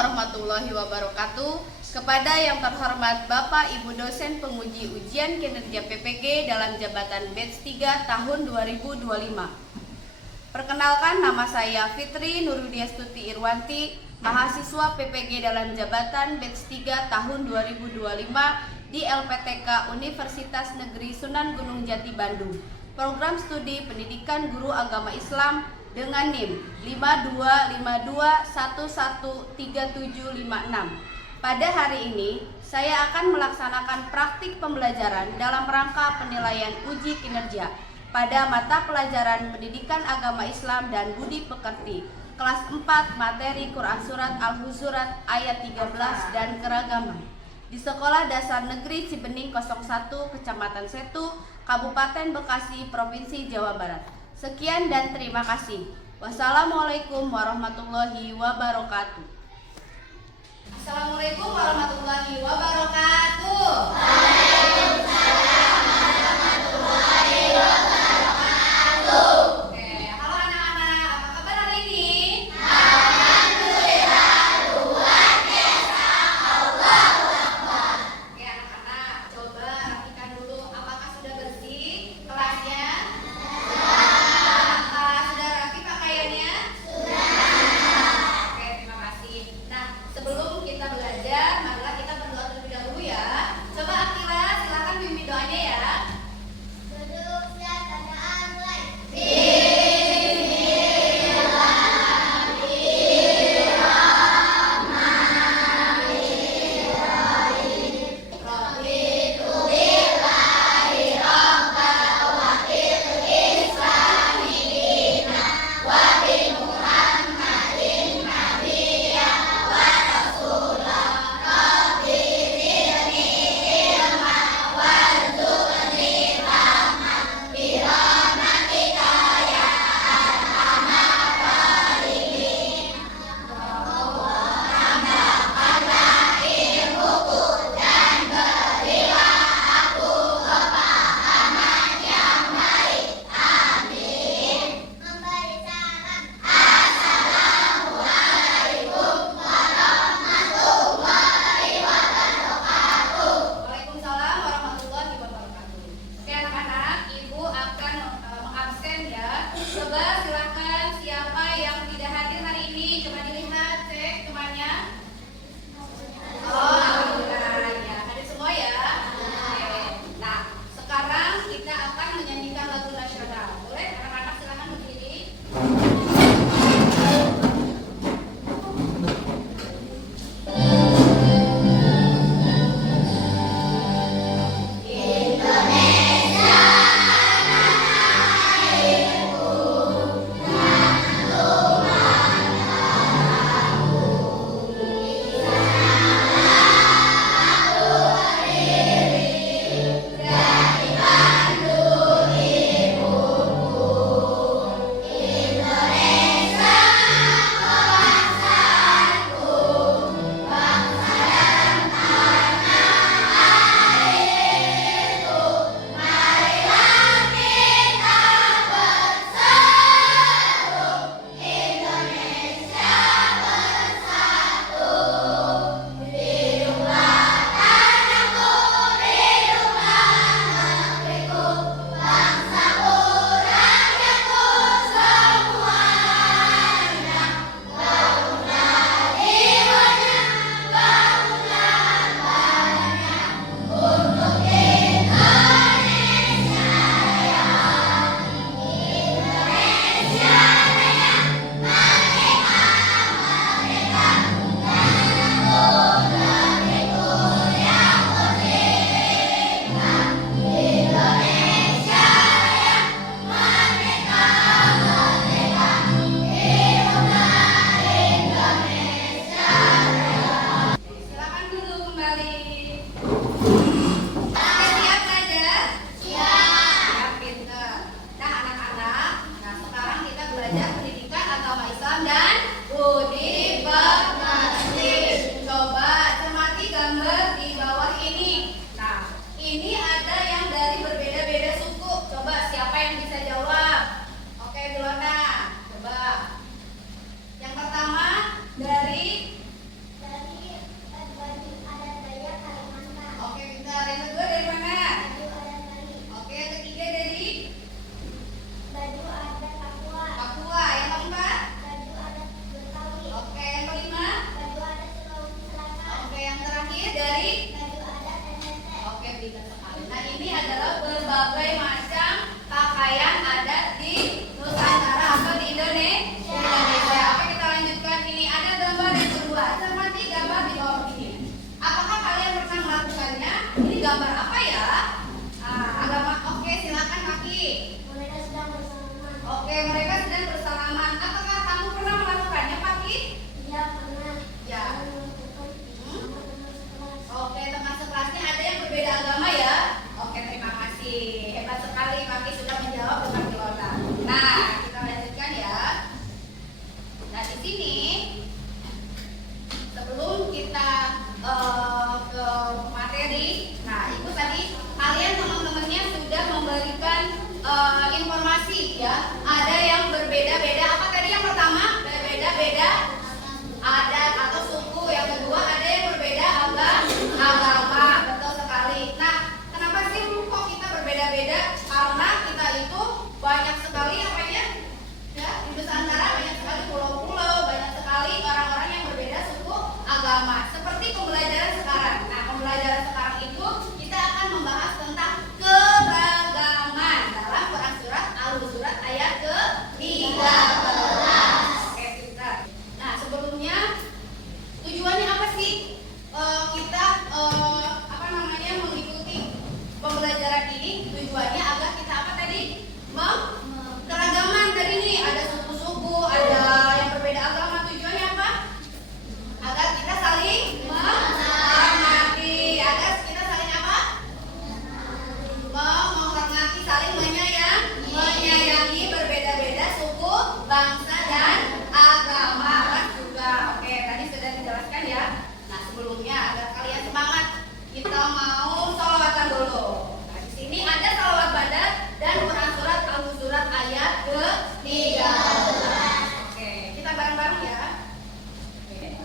warahmatullahi wabarakatuh. Kepada yang terhormat Bapak Ibu dosen penguji ujian kinerja PPG dalam jabatan batch 3 tahun 2025. Perkenalkan, nama saya Fitri Nurudiastuti Irwanti, mahasiswa PPG dalam jabatan batch 3 tahun 2025 di LPTK Universitas Negeri Sunan Gunung Jati Bandung. Program studi pendidikan guru agama Islam dengan NIM 5252113756. Pada hari ini, saya akan melaksanakan praktik pembelajaran dalam rangka penilaian uji kinerja pada mata pelajaran Pendidikan Agama Islam dan Budi Pekerti, kelas 4 materi Quran Surat Al-Hujurat ayat 13 dan keragaman di Sekolah Dasar Negeri Cibening 01, Kecamatan Setu, Kabupaten Bekasi, Provinsi Jawa Barat. Sekian dan terima kasih. Wassalamualaikum warahmatullahi wabarakatuh. Assalamualaikum warahmatullahi wabarakatuh. Waalaikumsalam warahmatullahi wabarakatuh. Oke, halo anak-anak, apa kabar hari ini? Alhamdulillah, luar biasa, Allahu Akbar. Oke anak-anak, coba rapikan dulu, apakah sudah bersih kelasnya? Sudah. Sudah rapi pakaiannya? Oke, terima kasih. Nah, sebelum kita belajar, marilah kita berdoa terlebih dahulu ya. Coba aktifkan informasi ya. Ada yang berbeda-beda. Apa tadi yang pertama? Berbeda-beda adat atau suku. Yang kedua ada yang berbeda agama. Betul sekali. Nah, kenapa sih kok kita berbeda-beda? Karena kita itu banyak sekali apa ya? Di Nusantara banyak sekali pulau-pulau, banyak sekali orang-orang yang berbeda suku agama. Seperti pembelajaran sekarang. Nah, pembelajaran sekarang itu kita akan membahas tentang keragaman dalam Quran surat Al-Hujurat ayat ke-13. Oke, pintar. Nah, sebelumnya tujuannya apa sih kita mengikuti pembelajaran ini? Tujuannya agar kita apa tadi? Keragaman tadi nih, ada suku-suku, ada yang berbeda agama. Tujuannya apa? Agar kita saling menghormati, agar kita saling apa? Menghormati, saling menyayangi berbeda-beda suku, bangsa dan agama kan juga. Oke, tadi sudah dijelaskan ya. Nah, sebelumnya agar kalian semangat, kita mau sholawatan dulu. Nah, di sini ada sholawat badat dan Quran surat Al-Hujurat ayat ke-13. Oke, kita bareng-bareng ya. Oke.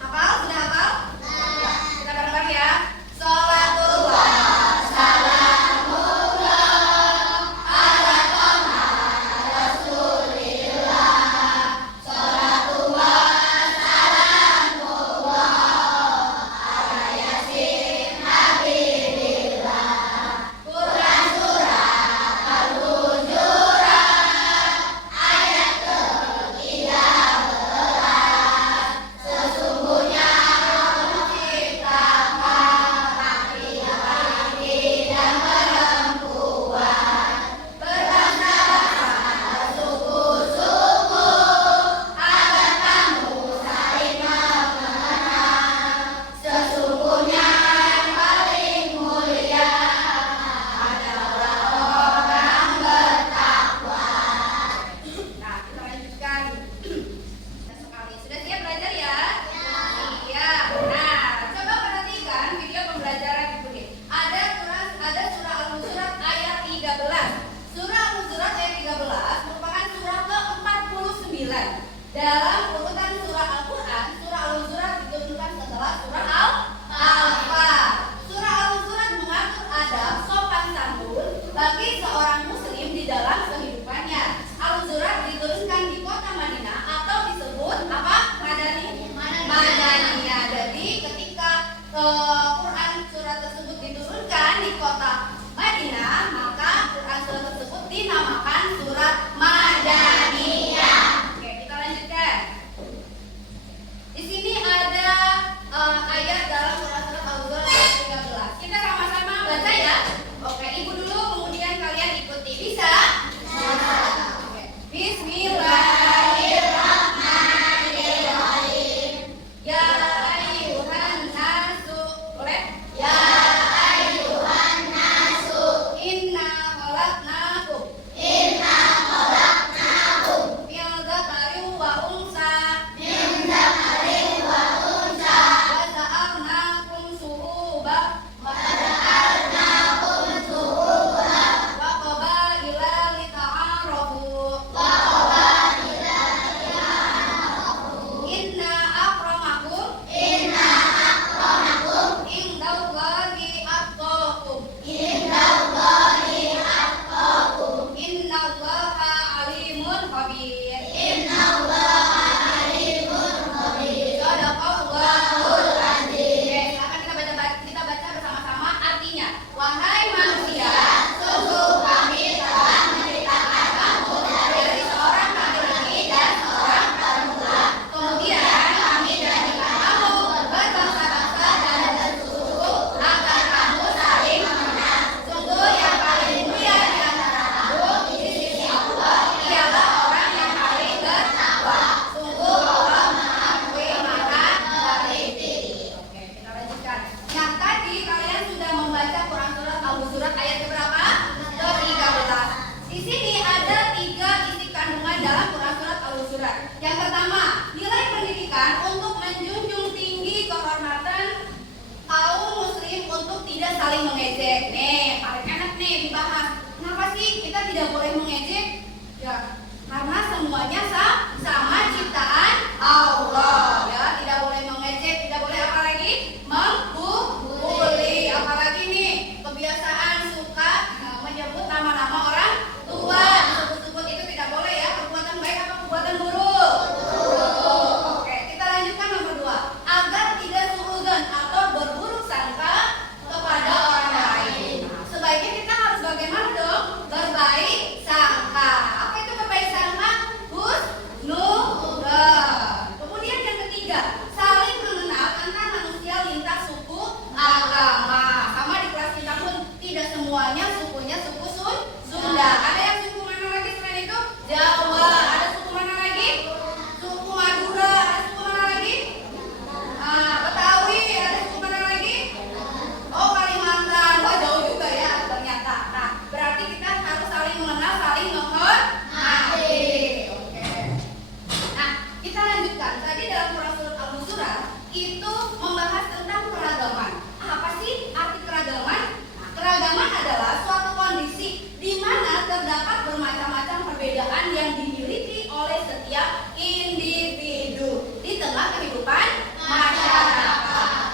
Hafal? Sudah hafal? Kita bareng-bareng ya. Sholatullah, salamullah, ala toha rasulillah. Sholatullah, salamullah, ala yasin habibillah. Quran surat Al-Hujurat ayat ke-13. Sesungguhnya Allah menciptakan laki-laki dan perempuan, berbangsa-bangsa, bersuku-suku, agar kamu saling mengenal. Sesungguhnya yang paling mulia adalah orang bertakwa. Nah, kita lanjutkan. Sekali. Sudah siap belajar ya? Iya. Nah, coba perhatikan video pembelajaran ini. Ada surah Al-Hujurat ayat 13. Surah Al-Hujurat ayat 13 merupakan surah ke-49 dalam urutan surah Al-Quran. Surah Al-Hujurat diturunkan setelah surah Al-Fat. Surah Al-Hujurat mengatur adab sopan santun bagi seorang muslim di dalam kehidupannya. Al-Hujurat diturunkan di kota Madinah atau disebut apa? Madaniyah. Jadi ketika Quran surat tersebut diturunkan di kota Madinah, maka Quran surat tersebut dinamakan surat Madaniyah. Oke, kita lanjutkan. Di sini ada ayat dalam Quran surat Al-Hujurat ayat 13. Kita sama-sama baca ya. Oke, ibu dulu, kemudian kalian ikuti. Bisa? Oke. Bismillahirrahmanirrahim. Ya ayyuhan nasu. Boleh? Ya ayyuhan nasu. Inna khalaqnakum. Min dzakarin wa unsa. Wa ja'alnakum syu'uban wa qabaila lita'arafu. Inna akramakum indallahi atqakum. Innallaha alimun khabir. Shadaqallahul adzim. Oke, silakan kita baca bersama-sama artinya. Wahai manusia, sungguh kami telah menciptakan kamu dari seorang laki-laki dan seorang perempuan. Kemudian kami jadikan kamu berbangsa-bangsa dan bersuku agar kamu saling mengenal. Sungguh yang paling mulia di antara kamu di sisi Allah ialah orang yang paling bertakwa. Sungguh Allah mengetahui maka teliti. Oke, kita lanjutkan. Nah, tadi kalian sudah membaca Quran surat Al-Hujurat ayat berapa? Ke-13. Di sini ada 3 isi kandungan dalam Quran surat Al-Hujurat. Yang pertama, nilai pendidikan untuk menjunjung tinggi kehormatan kaum muslim untuk tidak saling mengejek. Nih, paling enak nih dibahas. Kenapa sih sih kita tidak boleh mengejek? Ya, karena semuanya sama ciptaan Allah. Ya, tidak boleh mengejek, tidak boleh apa lagi? Membuli. Apalagi nih, kebiasaan suka menyebut nama-nama orang tua. Disebut-sebut itu tidak boleh ya. Perbuatan baik apa perbuatan buruk? Oke, kita lanjutkan nomor 2. Agar tidak suudzon atau berburuk sangka kepada orang lain. Nah, sebaiknya kita harus bagaimana dong? Berbaik sangka. Apa itu berbaik sangka? Husnudzon. Kemudian yang ketiga, saling mengenal antar manusia lintas suku agama. Sama di kelas kita pun tidak semuanya sukunya suku Sunda. Ada yang suku mana lagi selain itu? Jawa. Ada suku mana lagi? Suku Madura. Ada suku mana lagi? Betawi. Ada suku mana lagi? Oh, Kalimantan. Wah, jauh juga ya ternyata. Nah, berarti kita harus saling mengenal, saling menghormati. Oke. Nah, kita lanjutkan. Tadi dalam Quran surat Al-Hujurat itu membahas tentang keragaman. Apa sih arti keragaman? Nah, keragaman adalah suatu kondisi di mana terdapat bermacam-macam perbedaan yang dimiliki oleh setiap individu di tengah kehidupan masyarakat.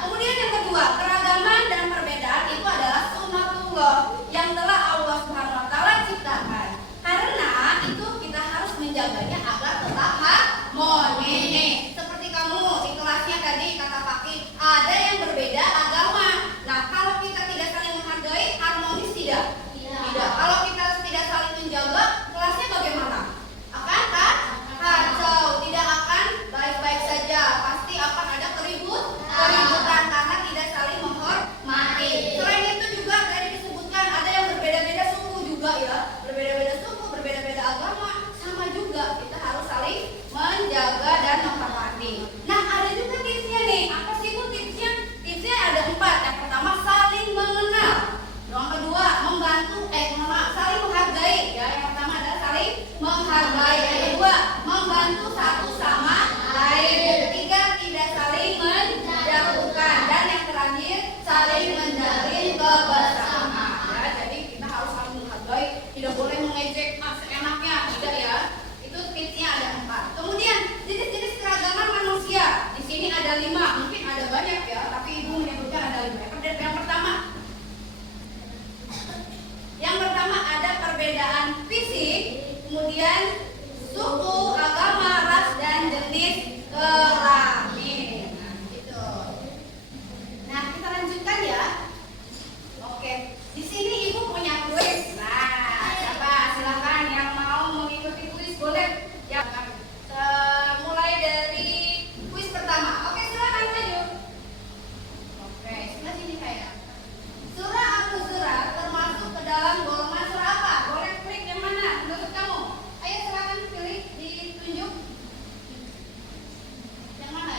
Kemudian yang kedua, keragaman dan perbedaan itu adalah sunnatullah yang telah Allah Subhanahu wa taala ciptakan. Karena itu kita harus menjaganya agar tetap harmoni. Seperti kamu di kelasnya tadi kata Paki, ada yang berbeda agama. Nah, kalau kita tidak saling menghargai, harmonis tidak? Tidak. Kalau kita tidak saling menjaga, kelasnya bagaimana? Akan kacau, tidak akan baik-baik saja. Pasti akan ada keributan karena tidak saling menghormati. Selain itu juga tadi disebutkan ada yang berbeda-beda suku juga ya. Berbeda-beda suku, berbeda-beda agama, sama juga kita harus saling menjaga dan menghormati. Nah, ada juga tipsnya nih. Apa sih itu tipsnya? Tipsnya ada 4. Yang pertama, saling mengenal. Yang kedua, saling menghargai. Ya, yang pertama adalah saling menghargai. Yang kedua, membantu satu sama lain. Yang ketiga, tidak saling menjatuhkan. Dan yang terakhir, saling menjalin kebersamaan. Ya, jadi kita harus saling menghargai. Tidak boleh mengejek seenaknya, tidak ya. Itu tipsnya ada 4. Kemudian jenis-jenis keragaman manusia. Di sini ada 5, mungkin ada banyak ya, tapi ibu menyebutkan ada 5. Yang pertama ada perbedaan fisik, kemudian suku, agama, ras, dan jenis kelamin. Nah, gitu. Nah, kita lanjutkan ya. Oke, di sini ibu punya kuis. Nah, siapa? Silakan yang mau mengikuti kuis boleh. Ya, mulai dari kuis pertama. Oke, silakan maju. Oke, sebelah sini kayak. Surah Al-Hujurat termasuk ke dalam golongan surah apa? Boleh klik yang mana menurut kamu? Ayo silakan pilih, ditunjuk. Yang mana?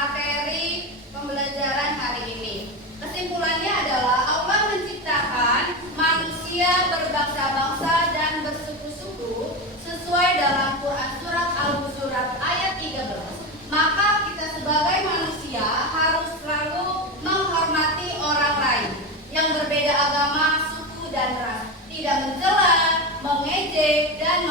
materi pembelajaran hari ini. Kesimpulannya adalah Allah menciptakan manusia berbangsa-bangsa dan bersuku-suku sesuai dalam Quran surat Al-Hujurat ayat 13. Maka kita sebagai manusia harus selalu menghormati orang lain yang berbeda agama, suku, dan ras, tidak mencela, mengejek, dan